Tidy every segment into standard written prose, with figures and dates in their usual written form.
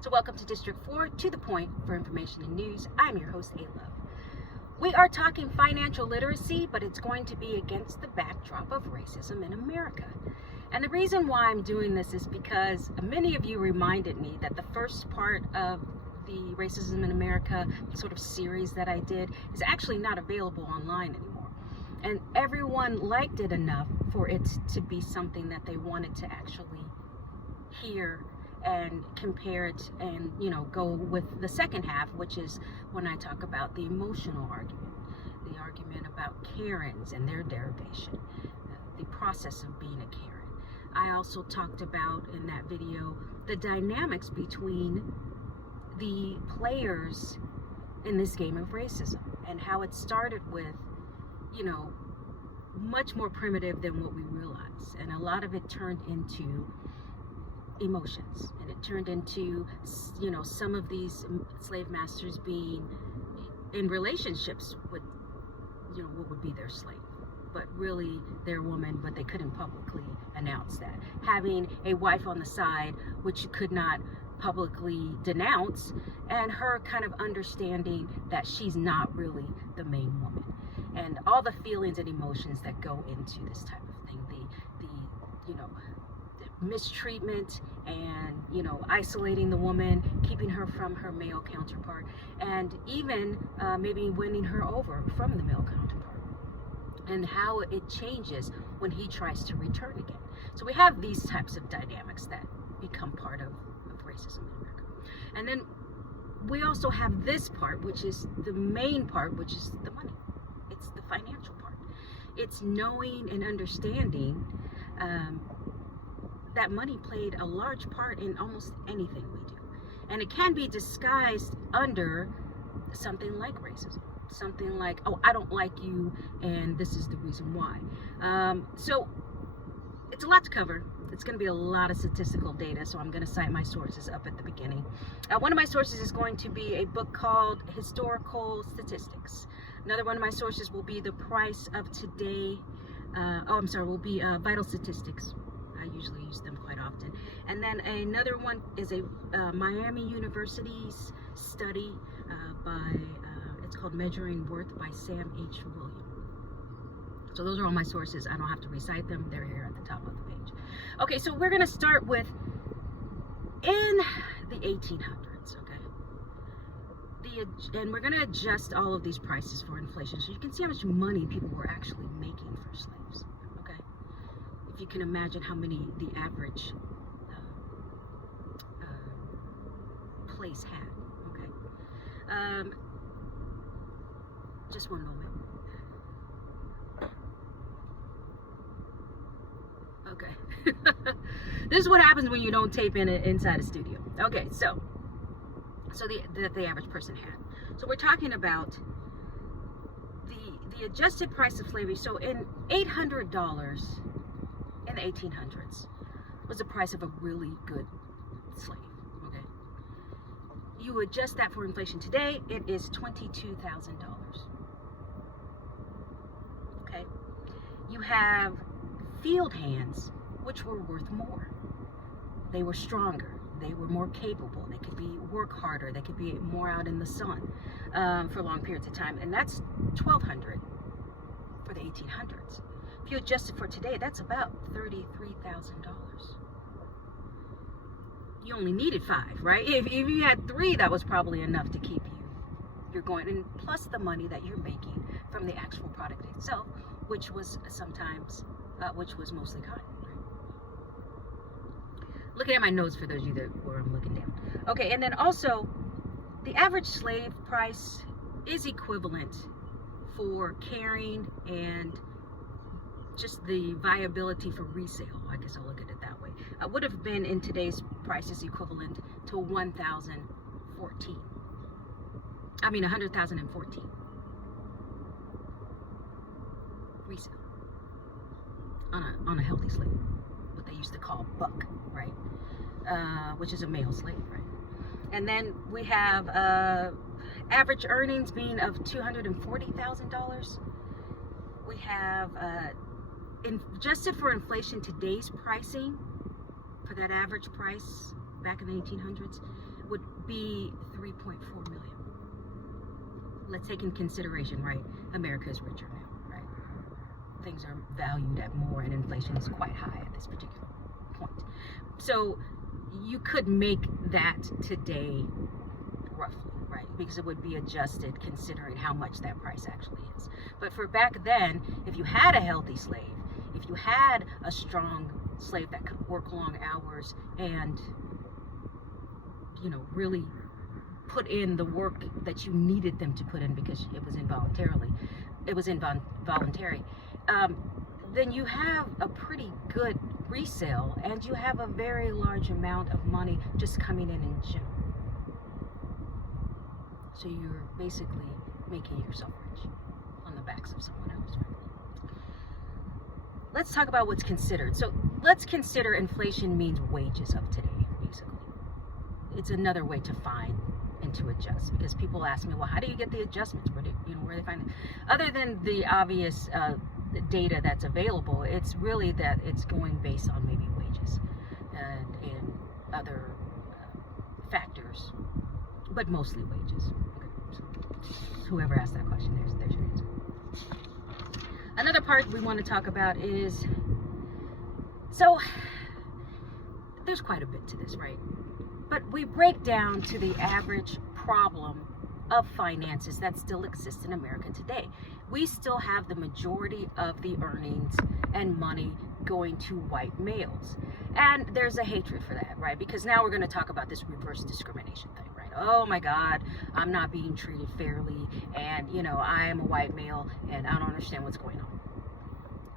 So welcome to District 4, to the point for information and news. I'm your host, A-Love. We are talking financial literacy, but it's going to be against the backdrop of racism in America. And the reason why I'm doing this is because many of you reminded me that the first part of the Racism in America sort of series that I did is actually not available online anymore. And everyone liked it enough for it to be something that they wanted to actually hear and compare it and, go with the second half, which is when I talk about the emotional argument, the argument about Karens and their derivation, the process of being a Karen. I also talked about in that video the dynamics between the players in this game of racism and how it started with, much more primitive than what we realize. And a lot of it turned into emotions, and it turned into, some of these slave masters being in relationships with, what would be their slave, but really their woman, but they couldn't publicly announce that. Having a wife on the side, which you could not publicly denounce, and her kind of understanding that she's not really the main woman, and all the feelings and emotions that go into this type of thing, the mistreatment and isolating the woman, keeping her from her male counterpart, and even maybe winning her over from the male counterpart, and how it changes when he tries to return again. So we have these types of dynamics that become part of racism in America. And then we also have this part, which is the main part, which is the money. It's the financial part. It's knowing and understanding that money played a large part in almost anything we do. And it can be disguised under something like racism. Something like, oh, I don't like you, and this is the reason why. So it's a lot to cover. It's going to be a lot of statistical data, so I'm going to cite my sources up at the beginning. One of my sources is going to be a book called Historical Statistics. Another one of my sources will be The Price of Today. Will be Vital Statistics. I usually use them quite often. And then another one is a Miami University's study it's called Measuring Worth by Sam H. Williams. So those are all my sources. I don't have to recite them. They're here at the top of the page. Okay, so we're going to start with in the 1800s, okay? And we're going to adjust all of these prices for inflation so you can see how much money people were actually making for slaves, okay? If you can imagine how many the average place had, okay? Just one moment. Okay. This is what happens when you don't tape inside a studio. Okay, so the average person had. So we're talking about the adjusted price of slavery. So in $800 in the 1800s was the price of a really good slave. Okay. You adjust that for inflation today, it is $22,000. Okay. You have field hands, which were worth more. They were stronger. They were more capable. They could work harder. They could be more out in the sun for long periods of time. And that's $1,200 for the 1800s. If you adjust it for today, that's about $33,000. You only needed 5, right? If you had 3, that was probably enough to keep you're going, and plus the money that you're making from the actual product itself, which was mostly cotton. Looking at my notes for those of you that were looking down. Okay, and then also, the average slave price is equivalent for carrying and just the viability for resale. I guess I'll look at it that way. Would have been in today's prices equivalent to 1,014. I mean 100,014. Resale on a healthy slave, what they used to call buck, right? Which is a male slave, right? And then we have average earnings being of $240,000. We have adjusted for inflation, today's pricing for that average price back in the 1800s would be 3.4 million. Let's take in consideration, right? America is richer now, right? Things are valued at more, and inflation is quite high at this particular point. So you could make that today roughly, right? Because it would be adjusted considering how much that price actually is. But for back then, if you had a healthy slave, if you had a strong slave that could work long hours and, you know, really put in the work that you needed them to put in because it was involuntary, then you have a pretty good resale, and you have a very large amount of money just coming in general. So you're basically making yourself rich on the backs of someone else, right? Let's talk about what's considered. So let's consider inflation means wages of today, basically. It's another way to find and to adjust, because people ask me, well, how do you get the adjustments? Where do they find it? Other than the obvious data that's available, it's really that it's going based on maybe wages and other factors, but mostly wages. Okay. So whoever asked that question, there's your answer. Another part we want to talk about is, so there's quite a bit to this, right? But we break down to the average problem of finances that still exists in America today. We still have the majority of the earnings and money going to white males. And there's a hatred for that, right? Because now we're going to talk about this reverse discrimination thing, right? Oh my God, I'm not being treated fairly, and, you know, I am a white male and I don't understand what's going on.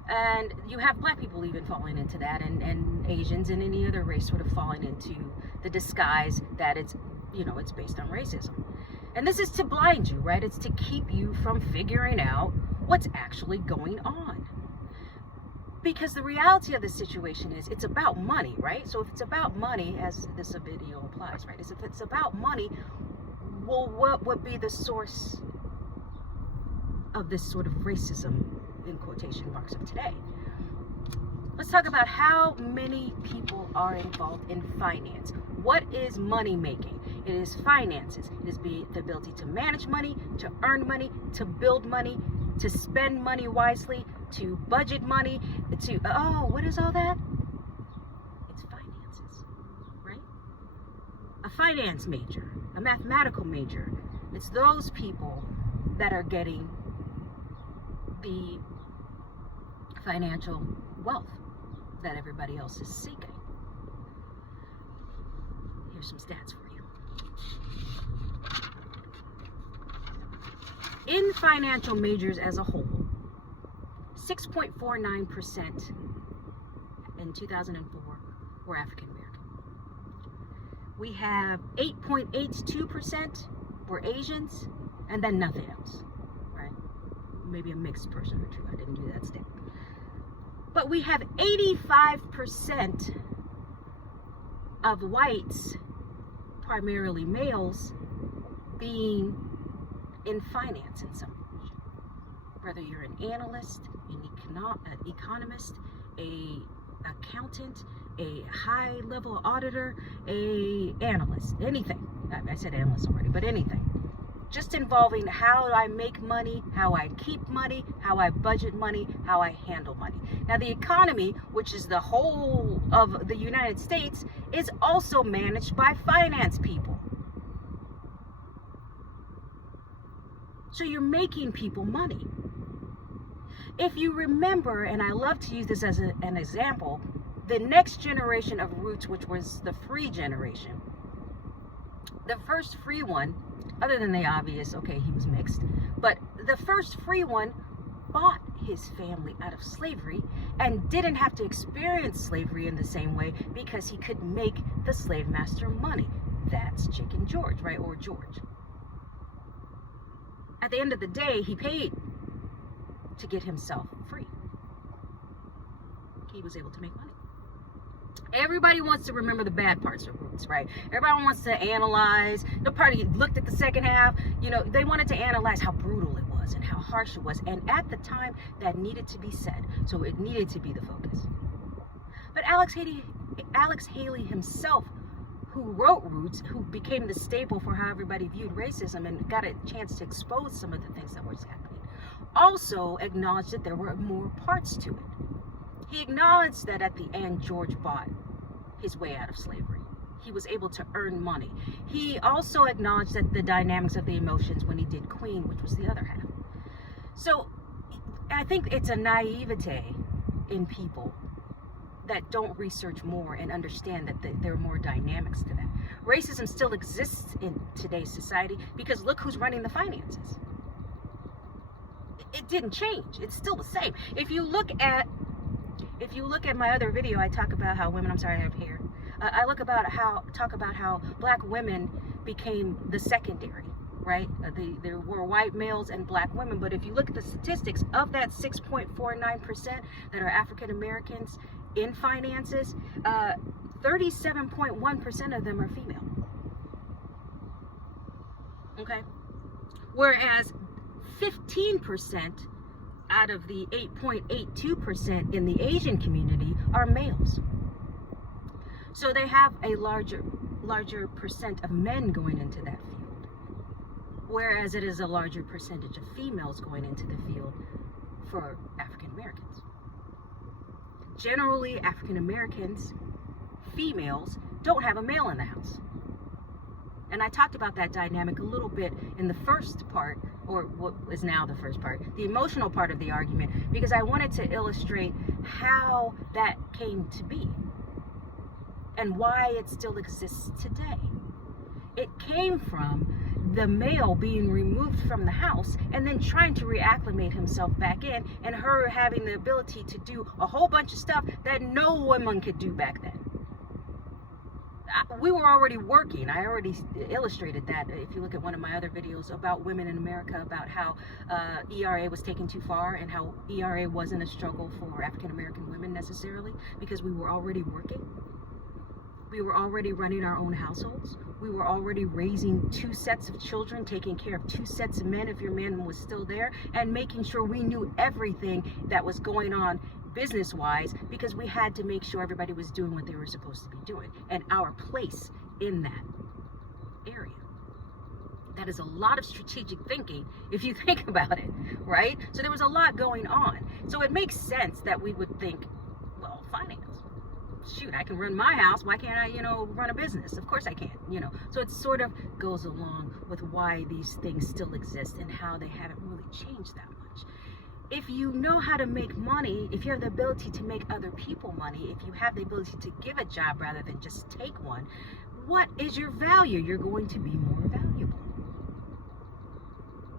And you have black people even falling into that, and Asians and any other race sort of falling into the disguise that it's, you know, it's based on racism. And this is to blind you, right? It's to keep you from figuring out what's actually going on. Because the reality of the situation is it's about money, right? So if it's about money, as this video applies, right? If it's about money, well, what would be the source of this sort of racism, in quotation marks, of today? Let's talk about how many people are involved in finance. What is money making? It is finances. It is the ability to manage money, to earn money, to build money, to spend money wisely, to budget money, to, what is all that? It's finances, right? A finance major, a mathematical major, it's those people that are getting the financial wealth that everybody else is seeking. Here's some stats for you. In financial majors as a whole, 6.49% in 2004 were African American. We have 8.82% were Asians, and then nothing else, right? Maybe a mixed person or two. I didn't do that stat. But we have 85% of whites, primarily males, being in finance in some fashion. Whether you're an analyst, an economist, an accountant, a high-level auditor, a analyst, anything. I said analyst already, but anything. Just involving how I make money, how I keep money, how I budget money, how I handle money. Now, the economy, which is the whole of the United States, is also managed by finance people. So you're making people money. If you remember, and I love to use this as an example, the next generation of Roots, which was the free generation, the first free one, other than the obvious, okay, he was mixed, but the first free one bought his family out of slavery and didn't have to experience slavery in the same way because he could make the slave master money. That's Chicken George, right? Or George. At the end of the day, he paid to get himself free. He was able to make money. Everybody wants to remember the bad parts of Roots, right? Everybody wants to analyze. Nobody looked at the second half. You know, they wanted to analyze how brutal it was and how harsh it was. And at the time, that needed to be said. So it needed to be the focus. But Alex Haley himself, who wrote Roots, who became the staple for how everybody viewed racism and got a chance to expose some of the things that were happening, also acknowledged that there were more parts to it. He acknowledged that at the end, George bought his way out of slavery. He was able to earn money. He also acknowledged that the dynamics of the emotions when he did Queen, which was the other half. So I think it's a naivete in people that don't research more and understand that there are more dynamics to that. Racism still exists in today's society because look who's running the finances. It didn't change. It's still the same. If you look at my other video, I talk about how women, I'm sorry, I have hair. I talk about how black women became the secondary, right? There were white males and black women, but if you look at the statistics of that 6.49% that are African Americans in finances, 37.1% of them are female. Okay? Whereas 15% out of the 8.82% in the Asian community are males. So they have a larger percent of men going into that field, whereas it is a larger percentage of females going into the field for African Americans. Generally, African Americans, females, don't have a male in the house. And I talked about that dynamic a little bit in the first part, or what is now the first part, the emotional part of the argument, because I wanted to illustrate how that came to be and why it still exists today. It came from the male being removed from the house and then trying to reacclimate himself back in, and her having the ability to do a whole bunch of stuff that no woman could do back then. We were already working. I already illustrated that. If you look at one of my other videos about women in America, about how ERA was taken too far and how ERA wasn't a struggle for African American women necessarily, because we were already working. We were already running our own households. We were already raising 2 sets of children, taking care of 2 sets of men if your man was still there, and making sure we knew everything that was going on business-wise, because we had to make sure everybody was doing what they were supposed to be doing and our place in that area. That is a lot of strategic thinking if you think about it, right? So there was a lot going on. So it makes sense that we would think, well, finance. Shoot, I can run my house. Why can't I, run a business? Of course I can, So it sort of goes along with why these things still exist and how they haven't really changed that much. If you know how to make money, if you have the ability to make other people money, if you have the ability to give a job rather than just take one, what is your value? You're going to be more valuable.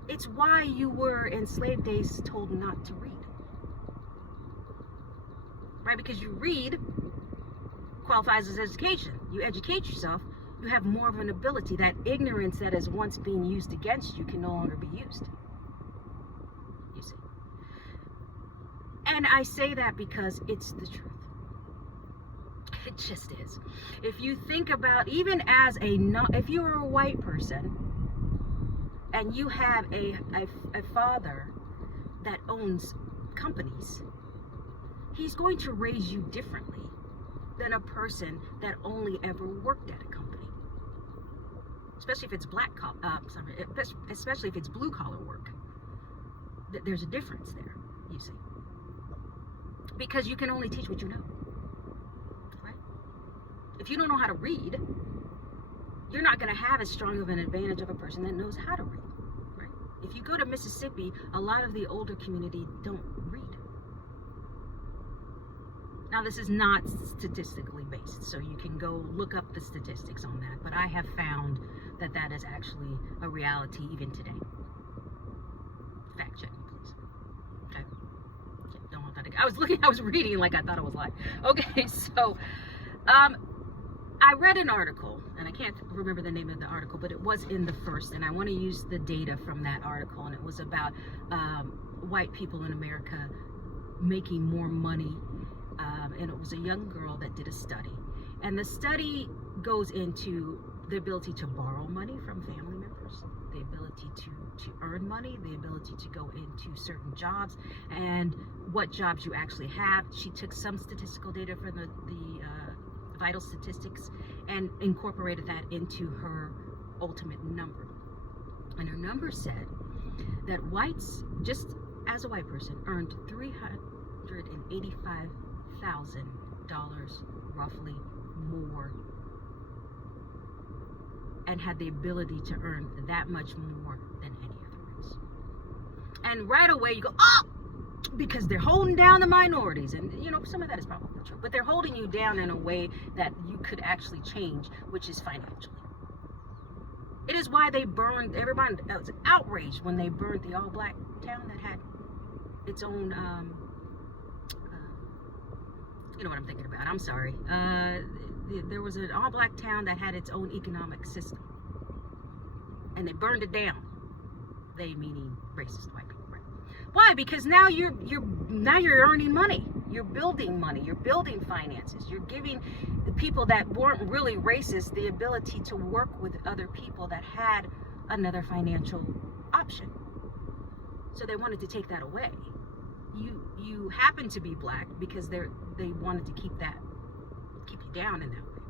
It's why you were in slave days told not to read. Right? Because you read qualifies as education. You educate yourself, you have more of an ability. That ignorance that is once being used against you can no longer be used. You see. And I say that because it's the truth. It just is. If you think about, even as if you're a white person and you have a father that owns companies, he's going to raise you differently than a person that only ever worked at a company. Especially if it's especially if it's blue collar work. There's a difference there, you see. Because you can only teach what you know. Right? If you don't know how to read, you're not going to have as strong of an advantage of a person that knows how to read. Right? If you go to Mississippi, a lot of the older community don't read. Now, this is not statistically based, so you can go look up the statistics on that, but I have found that that is actually a reality even today. Fact check me, please. Okay. Don't want that again. I was reading like I thought it was live. Okay, so I read an article, and I can't remember the name of the article, but it was in the first, and I want to use the data from that article, and it was about white people in America making more money. And it was a young girl that did a study. And the study goes into the ability to borrow money from family members, the ability to earn money, the ability to go into certain jobs, and what jobs you actually have. She took some statistical data from the vital statistics and incorporated that into her ultimate number. And her number said that whites, just as a white person, earned $385,000 roughly more, and had the ability to earn that much more than any other race. And right away you go, oh, because they're holding down the minorities. And some of that is probably true, but they're holding you down in a way that you could actually change, which is financially. It is why they burned, everybody was outraged when they burned the all-black town that had its own, you know what I'm thinking about, I'm sorry. There was an all-black town that had its own economic system. And they burned it down. They meaning racist white people, right? Why? Because now you're earning money. You're building money. You're building finances. You're giving the people that weren't really racist the ability to work with other people that had another financial option. So they wanted to take that away. You happen to be black because they wanted to keep you down in that way.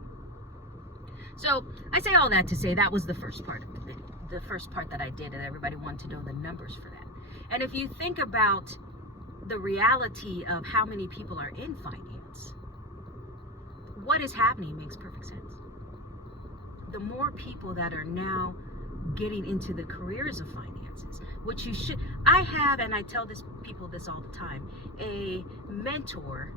So I say all that to say that was the first part of the video. The first part that I did, and everybody wanted to know the numbers for that. And if you think about the reality of how many people are in finance, what is happening makes perfect sense. The more people that are now getting into the careers of finances, which you should, I have, and I tell people this all the time, a mentor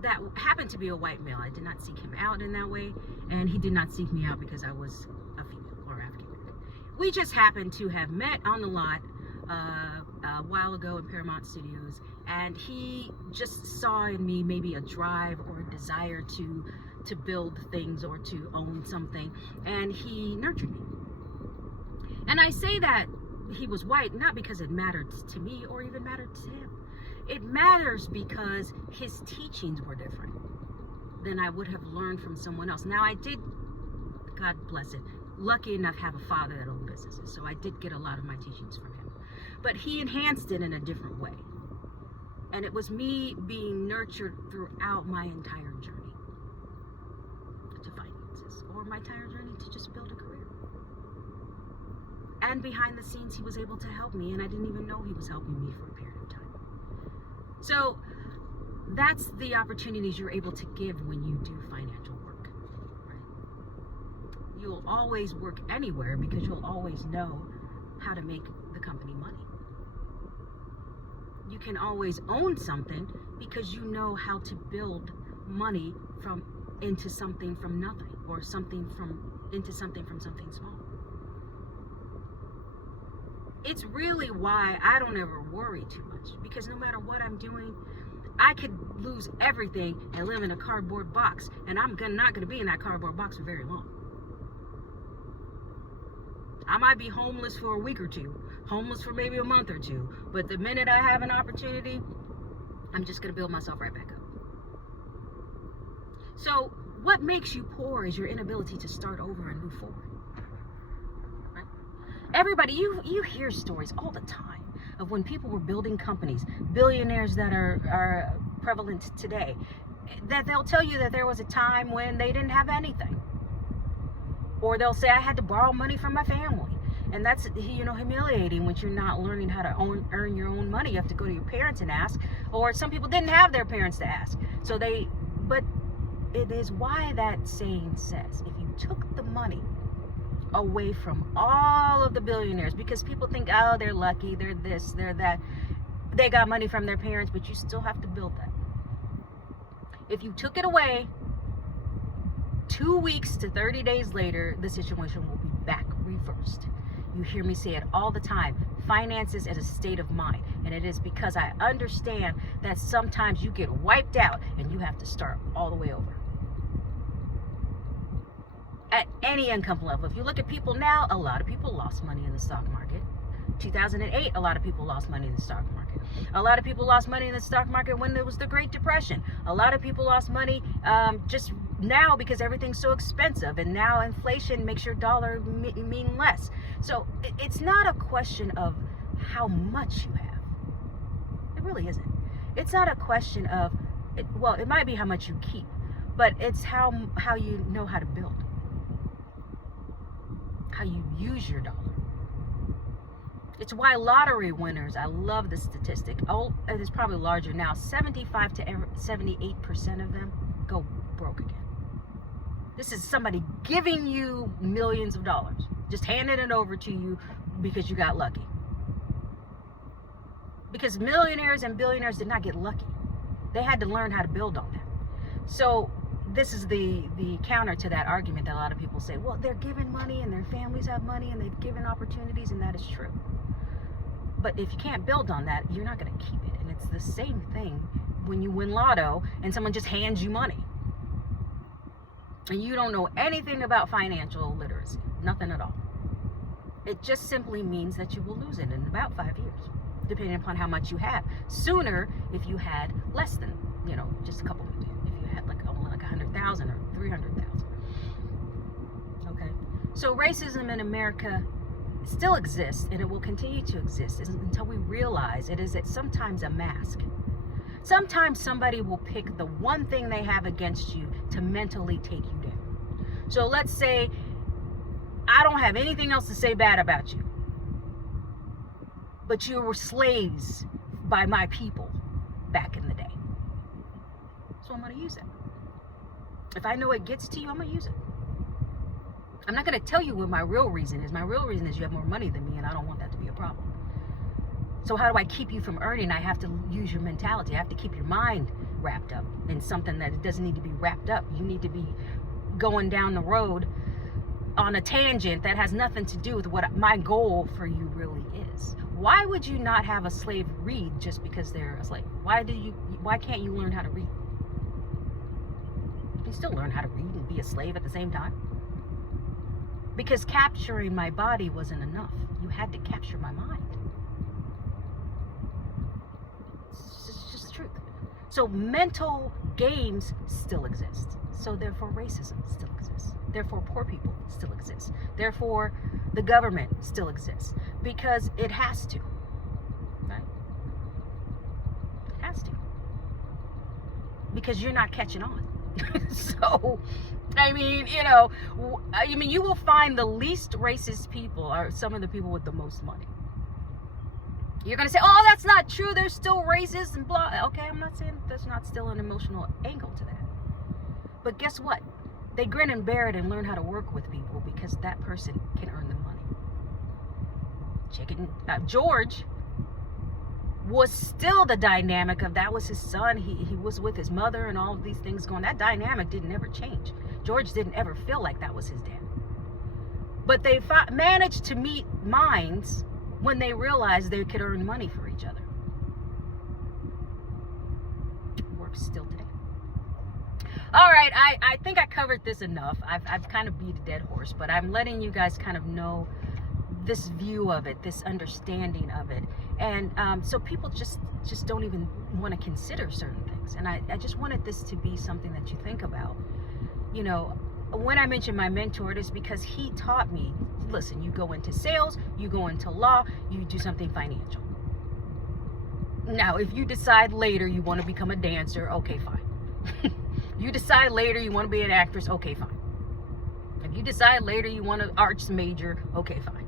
that happened to be a white male. I did not seek him out in that way, and he did not seek me out because I was a female or African American. We just happened to have met on the lot a while ago in Paramount Studios, and he just saw in me maybe a drive or a desire to build things or to own something, and he nurtured me. And I say that he was white not because it mattered to me or even mattered to him. It matters because his teachings were different than I would have learned from someone else. Now I did, God bless it, lucky enough have a father that owned businesses, so I did get a lot of my teachings from him. But he enhanced it in a different way. And it was me being nurtured throughout my entire journey to finances, or my entire journey to just build a career. And behind the scenes, he was able to help me, and I didn't even know he was helping me for a period of time. So that's the opportunities you're able to give when you do financial work, right? You'll always work anywhere because you'll always know how to make the company money. You can always own something because you know how to build money into something from nothing, or into something from something small. It's really why I don't ever worry too much, because no matter what I'm doing, I could lose everything and live in a cardboard box, and I'm not going to be in that cardboard box for very long. I might be homeless for a week or two, homeless for maybe a month or two, but the minute I have an opportunity, I'm just going to build myself right back up. So what makes you poor is your inability to start over and move forward. Right? Everybody, you hear stories all the time of when people were building companies, billionaires that are prevalent today, that they'll tell you that there was a time when they didn't have anything. Or they'll say, I had to borrow money from my family. And that's, humiliating when you're not learning how to earn your own money. You have to go to your parents and ask. Or some people didn't have their parents to ask. But it is why that saying says, if you took the money away from all of the billionaires, because people think, oh, they're lucky, they're this, they're that. They got money from their parents, but you still have to build that. If you took it away, 2 weeks to 30 days later, the situation will be back reversed. You hear me say it all the time. Finances is a state of mind. And it is because I understand that sometimes you get wiped out and you have to start all the way over. At any income level. If you look at people now, a lot of people lost money in the stock market. 2008, a lot of people lost money in the stock market. A lot of people lost money in the stock market when there was the Great Depression. A lot of people lost money just now because everything's so expensive, and now inflation makes your dollar mean less. So it's not a question of how much you have. It really isn't. It's not a question of, it might be how much you keep, but it's how you know how to build, how you use your dollar. It's why lottery winners, I love this statistic. Oh, it is probably larger now. 75 to 78% of them go broke again. This is somebody giving you millions of dollars, just handing it over to you because you got lucky. Because millionaires and billionaires did not get lucky. They had to learn how to build on that. So this is the counter to that argument that a lot of people say, well, they're given money and their families have money and they've given opportunities, and that is true. But if you can't build on that, you're not going to keep it. And it's the same thing when you win lotto and someone just hands you money. And you don't know anything about financial literacy. Nothing at all. It just simply means that you will lose it in about 5 years, depending upon how much you have. Sooner if you had less than, just a couple million. If you had like 100,000 or 300,000. Okay. So racism in America still exists, and it will continue to exist until we realize it is sometimes a mask. Sometimes somebody will pick the one thing they have against you to mentally take you down. So let's say I don't have anything else to say bad about you, but you were slaves by my people back in the day. So I'm going to use it. If I know it gets to you, I'm going to use it. I'm not going to tell you what my real reason is. My real reason is you have more money than me, and I don't want that to be a problem. So how do I keep you from earning? I have to use your mentality. I have to keep your mind wrapped up in something that it doesn't need to be wrapped up. You need to be going down the road on a tangent that has nothing to do with what my goal for you really is. Why would you not have a slave read just because they're a slave? Why can't you learn how to read? You can still learn how to read and be a slave at the same time. Because capturing my body wasn't enough. You had to capture my mind. It's just the truth. So mental games still exist. So therefore racism still exists. Therefore poor people still exist. Therefore the government still exists. Because it has to. Right? It has to. Because you're not catching on. So, you will find the least racist people are some of the people with the most money. You're going to say, oh, that's not true. They're still racist and blah. Okay, I'm not saying there's not still an emotional angle to that. But guess what? They grin and bear it and learn how to work with people because that person can earn the money. George was still the dynamic of that was his son. He was with his mother and all of these things going. That dynamic didn't ever change. George didn't ever feel like that was his dad. But they managed to meet minds when they realized they could earn money for each other. It works still today. All right, I think I covered this enough. I've kind of beat a dead horse, but I'm letting you guys kind of know this view of it, this understanding of it. And so people just don't even want to consider certain things. And I just wanted this to be something that you think about. When I mentioned my mentor, it is because he taught me, listen, you go into sales, you go into law, you do something financial. Now, if you decide later you want to become a dancer, okay, fine. You decide later you want to be an actress, okay, fine. If you decide later you want to arts major, okay, fine.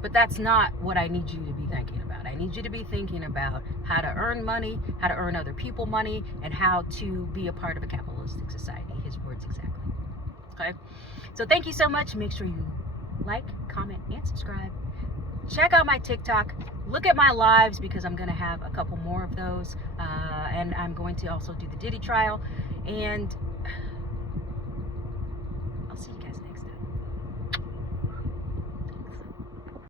But that's not what I need you to be thinking about. I need you to be thinking about how to earn money, how to earn other people money, and how to be a part of a capitalistic society. His words exactly. Okay? So thank you so much. Make sure you like, comment, and subscribe. Check out my TikTok. Look at my lives because I'm going to have a couple more of those. And I'm going to also do the Diddy trial. And